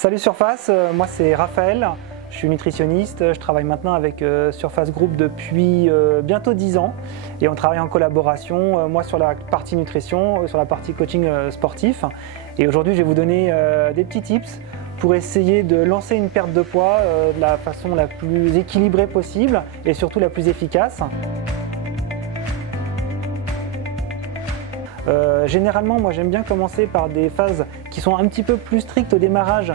Salut Surface, moi c'est Raphaël, je suis nutritionniste, je travaille maintenant avec Surface Group depuis bientôt 10 ans et on travaille en collaboration, moi sur la partie nutrition, sur la partie coaching sportif. Et aujourd'hui je vais vous donner des petits tips pour essayer de lancer une perte de poids de la façon la plus équilibrée possible et surtout la plus efficace. Généralement, moi j'aime bien commencer par des phases qui sont un petit peu plus strictes au démarrage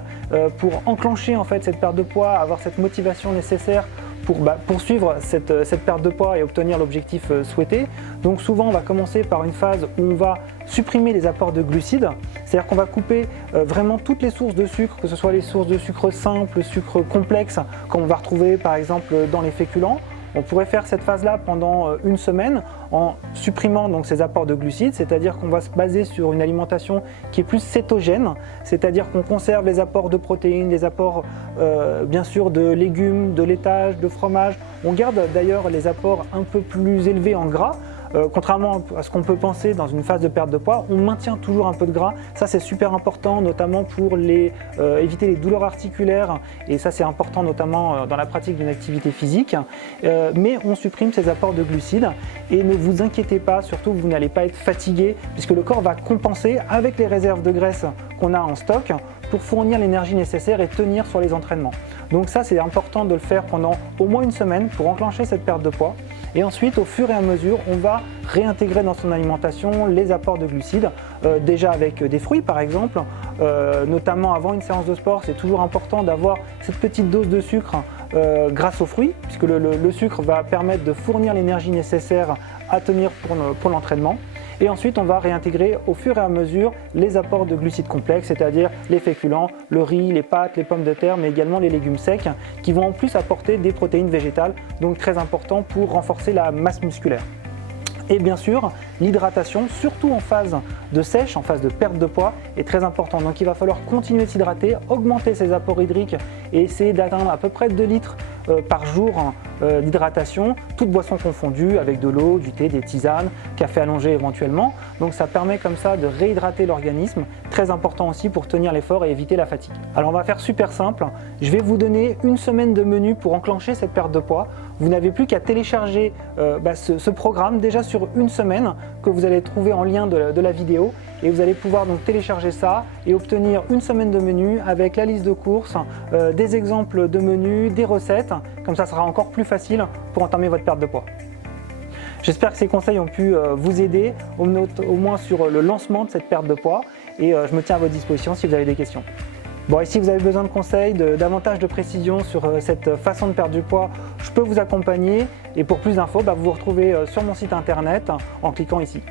pour enclencher en fait cette perte de poids, avoir cette motivation nécessaire pour poursuivre cette perte de poids et obtenir l'objectif souhaité. Donc souvent on va commencer par une phase où on va supprimer les apports de glucides, c'est-à-dire qu'on va couper vraiment toutes les sources de sucre, que ce soit les sources de sucre simple, sucre complexe, comme on va retrouver par exemple dans les féculents. On pourrait faire cette phase-là pendant une semaine en supprimant donc ces apports de glucides, c'est-à-dire qu'on va se baser sur une alimentation qui est plus cétogène, c'est-à-dire qu'on conserve les apports de protéines, les apports bien sûr de légumes, de laitage, de fromage. On garde d'ailleurs les apports un peu plus élevés en gras. Contrairement à ce qu'on peut penser dans une phase de perte de poids, on maintient toujours un peu de gras. Ça c'est super important, notamment pour éviter les douleurs articulaires, et ça c'est important notamment dans la pratique d'une activité physique. Mais on supprime ces apports de glucides et ne vous inquiétez pas, surtout vous n'allez pas être fatigué puisque le corps va compenser avec les réserves de graisse qu'on a en stock pour fournir l'énergie nécessaire et tenir sur les entraînements. Donc ça c'est important de le faire pendant au moins une semaine pour enclencher cette perte de poids. Et ensuite, au fur et à mesure, on va réintégrer dans son alimentation les apports de glucides, déjà avec des fruits par exemple, notamment avant une séance de sport, c'est toujours important d'avoir cette petite dose de sucre grâce aux fruits, puisque le sucre va permettre de fournir l'énergie nécessaire à tenir pour l'entraînement. Et ensuite, on va réintégrer au fur et à mesure les apports de glucides complexes, c'est-à-dire les féculents, le riz, les pâtes, les pommes de terre, mais également les légumes secs, qui vont en plus apporter des protéines végétales, donc très important pour renforcer la masse musculaire. Et bien sûr, l'hydratation, surtout en phase de sèche, en phase de perte de poids, est très importante. Donc il va falloir continuer de s'hydrater, augmenter ses apports hydriques et essayer d'atteindre à peu près 2 litres par jour d'hydratation, toutes boissons confondues, avec de l'eau, du thé, des tisanes, café allongé éventuellement. Donc ça permet comme ça de réhydrater l'organisme, très important aussi pour tenir l'effort et éviter la fatigue. Alors on va faire super simple, je vais vous donner une semaine de menu pour enclencher cette perte de poids. Vous n'avez plus qu'à télécharger ce programme déjà sur une semaine que vous allez trouver en lien de la vidéo, et vous allez pouvoir donc télécharger ça et obtenir une semaine de menu avec la liste de courses, des exemples de menus, des recettes, comme ça sera encore plus facile pour entamer votre perte de poids. J'espère que ces conseils ont pu vous aider au moins sur le lancement de cette perte de poids, et je me tiens à votre disposition si vous avez des questions. Bon, et si vous avez besoin de conseils, davantage de précisions sur cette façon de perdre du poids, je peux vous accompagner, et pour plus d'infos, vous vous retrouvez sur mon site internet en cliquant ici.